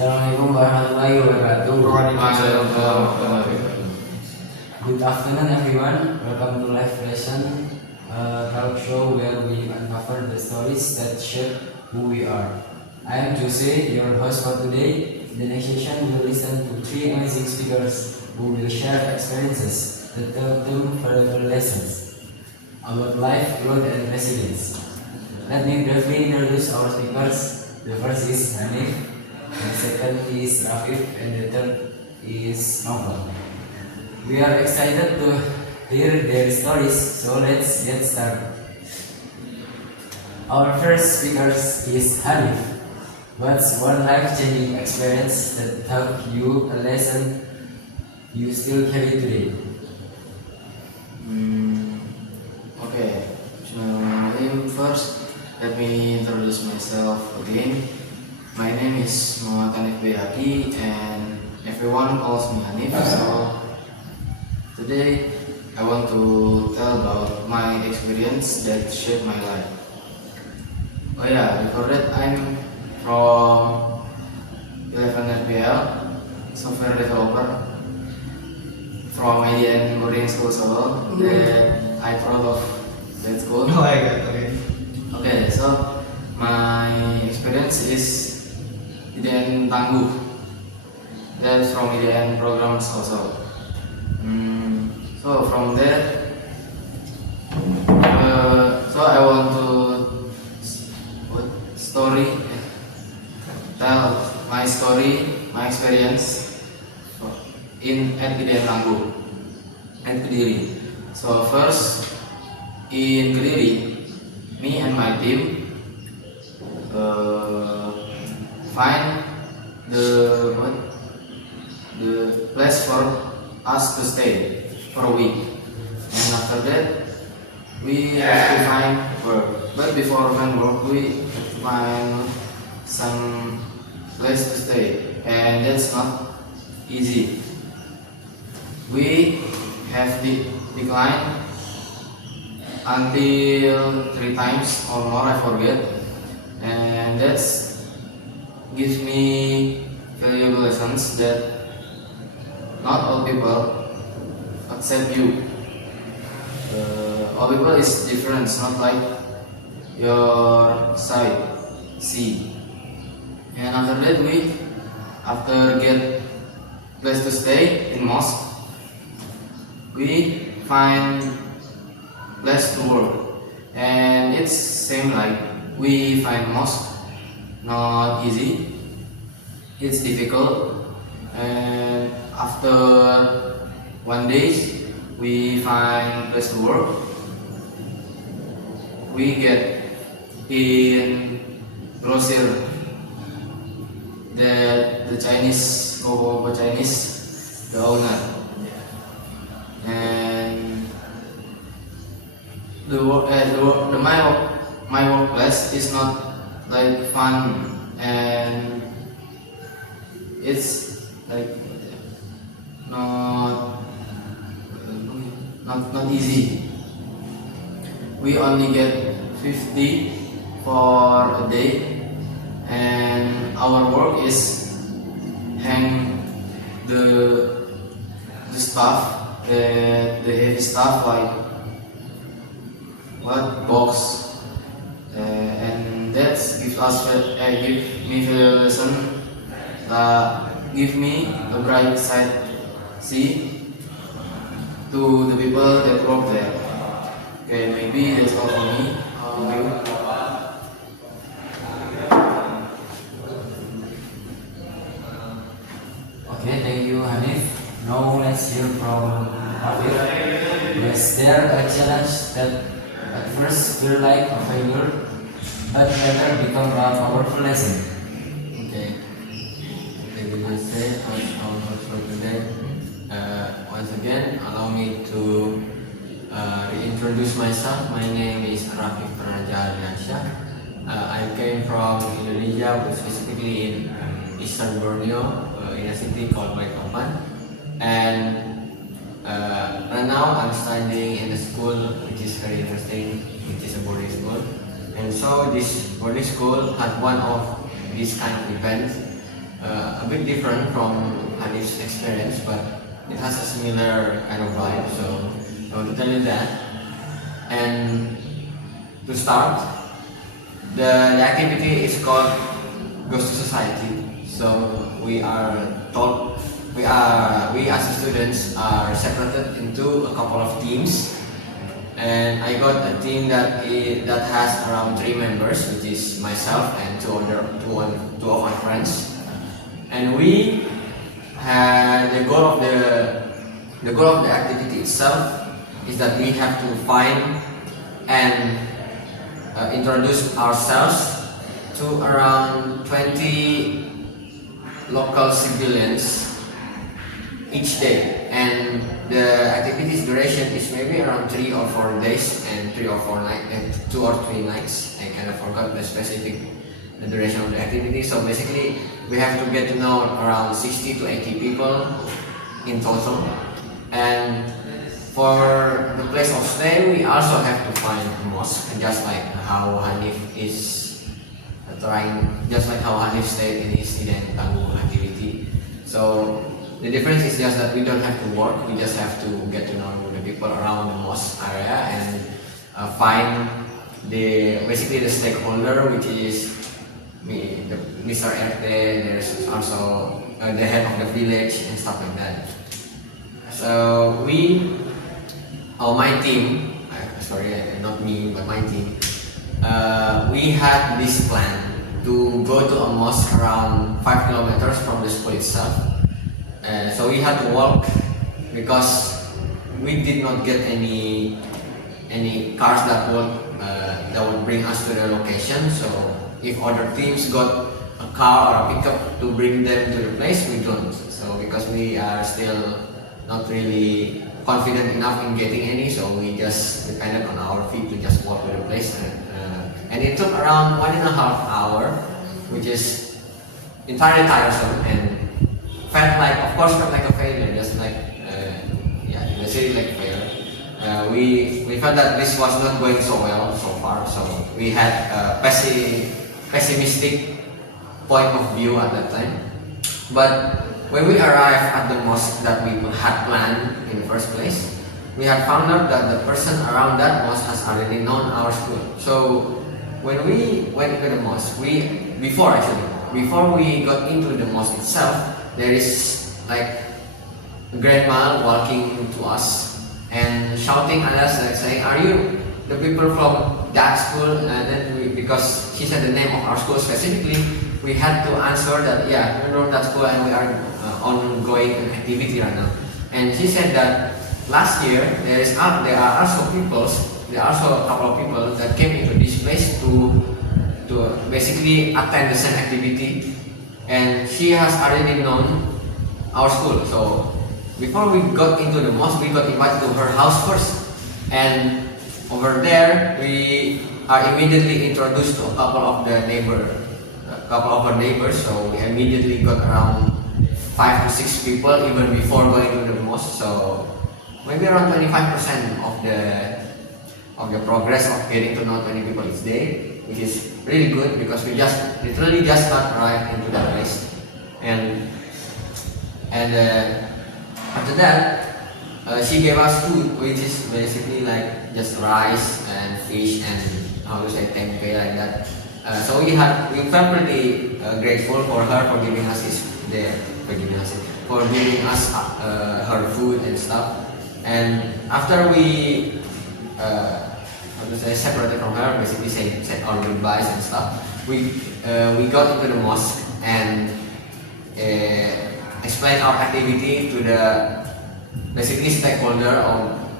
Assalamualaikum warahmatullahi wabarakatuh. Good afternoon, everyone. Welcome to live lesson Talkshow, where we uncover the stories that shape who we are. I am Jose, your host for today. In the next session, we will listen to three amazing speakers who will share experiences that tell them valuable lessons about life, growth, and resilience. Let me briefly introduce our speakers. The first is Hanif, the second is Rafif, and the third is Novel. We are excited to hear their stories, so let's get started. Our first speaker is Hanif. What's one life-changing experience that taught you a lesson you still carry today? Okay, Bismillahirrahmanirrahim. First, let me introduce myself again. My name is Muhammad Hanif Bayaki and everyone calls me Hanif. So today I want to tell about my experience that shaped my life. Oh yeah, before that I'm from 11 RPL, software developer from IDN boarding school Solo. That I proud of that school. Oh my god, okay. Okay, so my experience is IDN Tangguh. That's from IDN programs also. So from there, so I want to tell my story, my experience in at IDN Tangguh at Kediri. So first in Kediri, me and my team find the place for us to stay for a week, and after that we have to find work. But before find work, we have to find some place to stay, and that's not easy. We have declined until 3 times or more, I forget, and that's gives me valuable lessons that not all people accept you. All people is different, it's not like your side see. And after that after get place to stay in mosque, we find place to work, and it's same like we find mosque not easy, it's difficult. And after 1 day we find place to work, we get in grocer that the Chinese the owner, and my workplace is not like fun, and it's like not easy. We only get 50 for a day, and our work is hang the stuff, the heavy stuff like box, and that give me the lesson, give me a bright side see to the people that work there. Okay, maybe that's all for me. Thank you. Okay, thank you, Hanif. Now let's hear from Rafif. Was there a challenge that at first feel like a failure, but later become a powerful lesson? Okay, like we just said, for today. Once again, allow me to reintroduce myself. My name is Rafif Pranaja Ardiansyah. I came from Indonesia, but specifically in Eastern Borneo, in a city called Balikpapan. And right now I'm studying in a school which is very interesting, which is a boarding school. And so this boarding school had one of these kind of events a bit different from Hanif's experience, but it has a similar kind of vibe. So I want to tell you that. And to start, the activity is called Goes to Society. So we are taught we as students are separated into a couple of teams, and I got a team that has around 3 members, which is myself and two of my friends, and we had the goal of the activity itself is that we have to find and introduce ourselves to around 20 local civilians each day, and the activity's duration is maybe around 3 or 4 days and 3 or 4 nights and 2 or 3 nights. I kind of forgot the specific duration of the activity. So basically, we have to get to know around 60 to 80 people in total, and for the place of stay, we also have to find a mosque, just like how Hanif is stayed in his Iden Tangguh activity. So the difference is just that we don't have to work, we just have to get to know the people around the mosque area and find basically the stakeholder, which is Mr. RT, there's also the head of the village and stuff like that. So my team, not me, but my team, we had this plan to go to a mosque around 5 kilometers from the school itself. So we had to walk because we did not get any cars that would bring us to the location. So if other teams got a car or a pickup to bring them to the place, we don't. So because we are still not really confident enough in getting any, so we just depended on our feet to just walk to the place. And it took around 1.5 hours, which is entirely tiresome and felt like a failure, just like in the city like a failure. We felt that this was not going so well so far, so we had a pessimistic point of view at that time. But when we arrived at the mosque that we had planned in the first place, we had found out that the person around that mosque has already known our school. So when we went to the mosque, before we got into the mosque itself, there is like a grandma walking to us and shouting at us, like saying, "Are you the people from that school?" And then because she said the name of our school specifically, we had to answer that, yeah, we're from that school and we are ongoing activity right now. And she said that last year there are also a couple of people that came into this place to basically attend the same activity, and she has already known our school. So before we got into the mosque, we got invited to her house first, and over there we are immediately introduced to a couple of our neighbors. So we immediately got around 5 to 6 people even before going to the mosque. So maybe around 25% of the progress of getting to know 20 people each day, which is really good because we literally just got right into that place. And after that, she gave us food, which is basically like just rice and fish and tempeh like that. So we felt pretty grateful for her for giving us her food and stuff. And after we separated from her, basically said our goodbyes and stuff, we got into the mosque and explained our activity to the basically stakeholder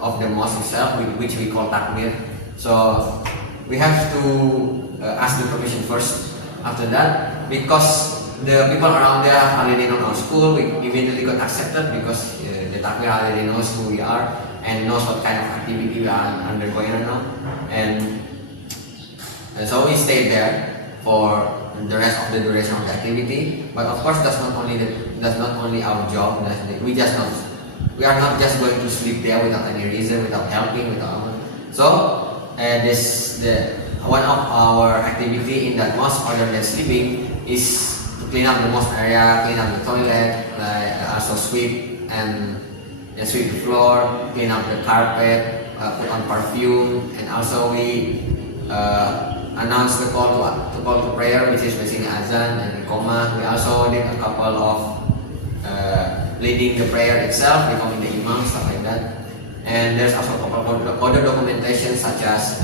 of the mosque itself, which we call takmir. So we have to ask the permission first. After that, because the people around there have already known our school, we immediately got accepted because the takmir already knows who we are and knows what kind of activity we are undergoing right now. And so we stayed there for the rest of the duration of the activity. But of course, that's not only our job. We are not just going to sleep there without any reason, without helping, So one of our activity in that mosque, other than sleeping, is to clean up the most area, clean up the toilet, like also sweep and sweep the floor, clean up the carpet, put on perfume, and also we announce the call to prayer, which is basically azan and iqamah. We also did a couple of leading the prayer itself, becoming the imam, stuff like that. And there's also a couple of other documentation such as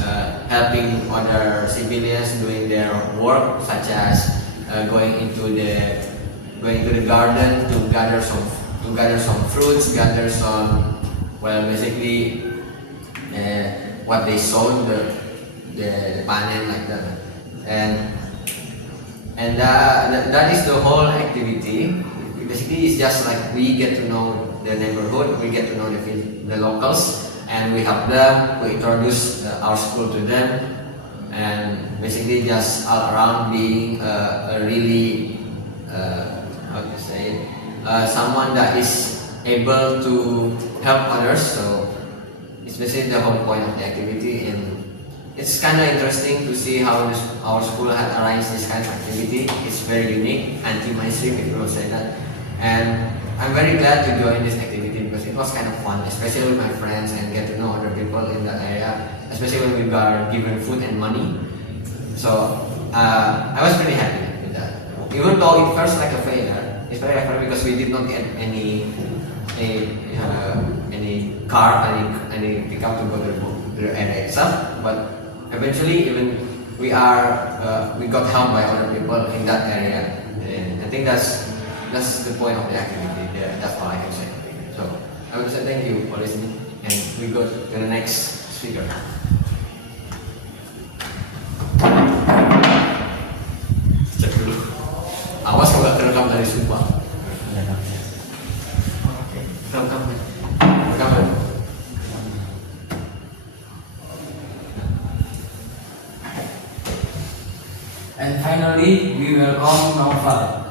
helping other civilians doing their work, such as going into the garden to gather some fruits, gather some, well, basically what they sowed, the panen, like that. And that is the whole activity. Basically, it's just like we get to know the neighborhood, we get to know the locals, and we help them, we introduce our school to them, and basically just all around being a really, how to say, someone that is able to help others. So it's basically the whole point of the activity, and it's kind of interesting to see how our school had arranged this kind of activity. It's very unique, anti-mainstream, if you will say that. And I'm very glad to join this activity because it was kind of fun, especially with my friends and get to know other people in that area, especially when we got given food and money. So I was pretty happy with that. Even though it first like a failure, it's very funny because we did not get any car, any pickup to go to the area itself. But eventually, even we got helped by other people in that area, and I think that's the point of the activity. Yeah, that's all I can say. So I would say thank you for listening, and we go to the next speaker. Cek dulu. Awas kalau nggak terekam dari sumpah. Oke, terekam. Terekam. And finally, we welcome Naufal.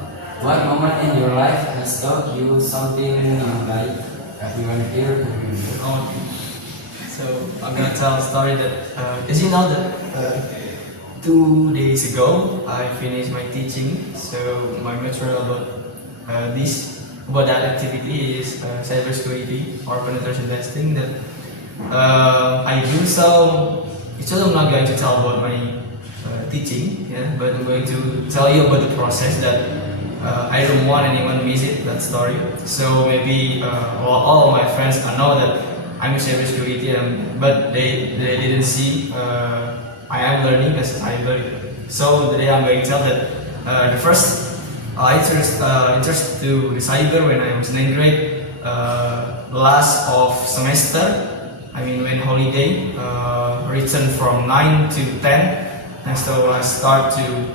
What moment in your life has taught you something you like? Everyone here. So I'm gonna tell a story that, as you know, that 2 days ago I finished my teaching. So my material about that activity is cybersecurity or penetration testing that I do. So it's just I'm not going to tell about my teaching, yeah, but I'm going to tell you about the process that. I don't want anyone to miss that story. So maybe all of my friends know that I'm a cybersecurity, but they didn't see I am learning as I'm learning. So today I'm going to tell that the first interest to the cyber when I was in 9th grade, last of semester. I mean when holiday, return from 9 to 10, and so I start to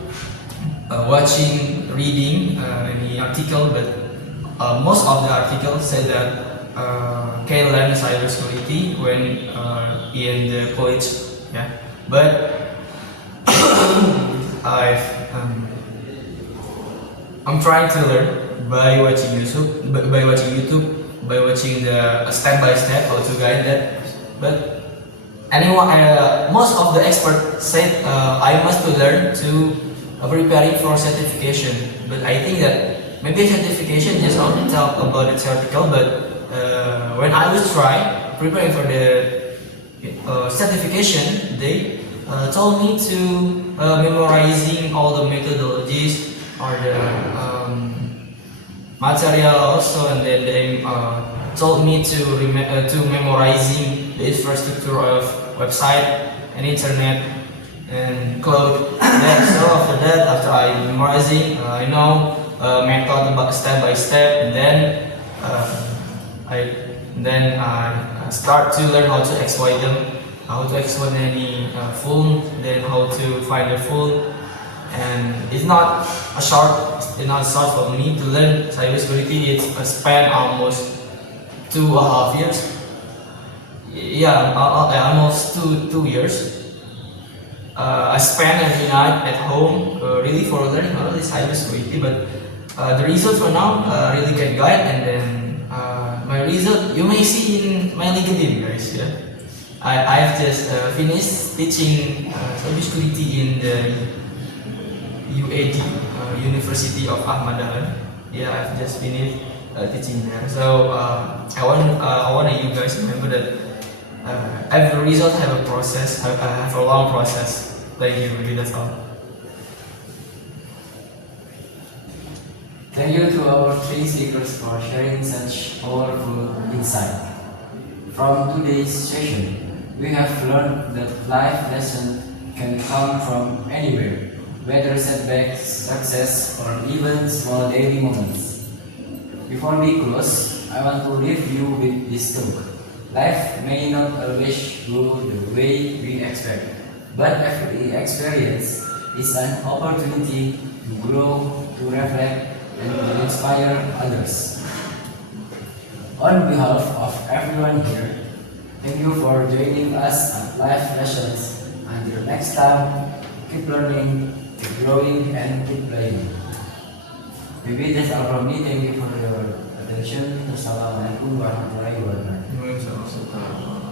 watching, reading any article, but most of the articles said that can learn cybersecurity when in the college, yeah. But I'm trying to learn by watching YouTube, by watching the step by step how to guide that. But anyone, most of the experts said I must learn to preparing for certification, but I think that maybe certification just only talk about the theoretical, but when I was try preparing for the certification, they told me to memorizing all the methodologies or the material also, and then they told me to memorizing the infrastructure of website and internet and cloud. Then so after that, after I memorizing, I know method about step by step, and then I start to learn how to exploit them, how to exploit any phone, then how to find the phone. And it's not short for me to learn cybersecurity. It's a span almost 2.5 years. Yeah, almost two years. I spend every night at home really for learning all this cybersecurity, but the results for now really get guide, and then my result you may see in my LinkedIn, guys. Yeah, I've just finished teaching cybersecurity in UAD, University of Ahmadahan. Yeah, I've just finished teaching there. So I want you guys to remember that every result have a process, have a long process. Thank you. Maybe that's all. Thank you to our three speakers for sharing such powerful insight. From today's session, we have learned that life lessons can come from anywhere, whether setbacks, success, or even small daily moments. Before we close, I want to leave you with this thought. Life may not always go the way we expect, but every experience is an opportunity to grow, to reflect, and to inspire others. On behalf of everyone here, thank you for joining us at Life Lessons. Until next time, keep learning, keep growing, and keep playing. Maybe that's all from me. Thank you for your attention. Wassalamualaikum warahmatullahi wabarakatuh. Waalaikumsalam.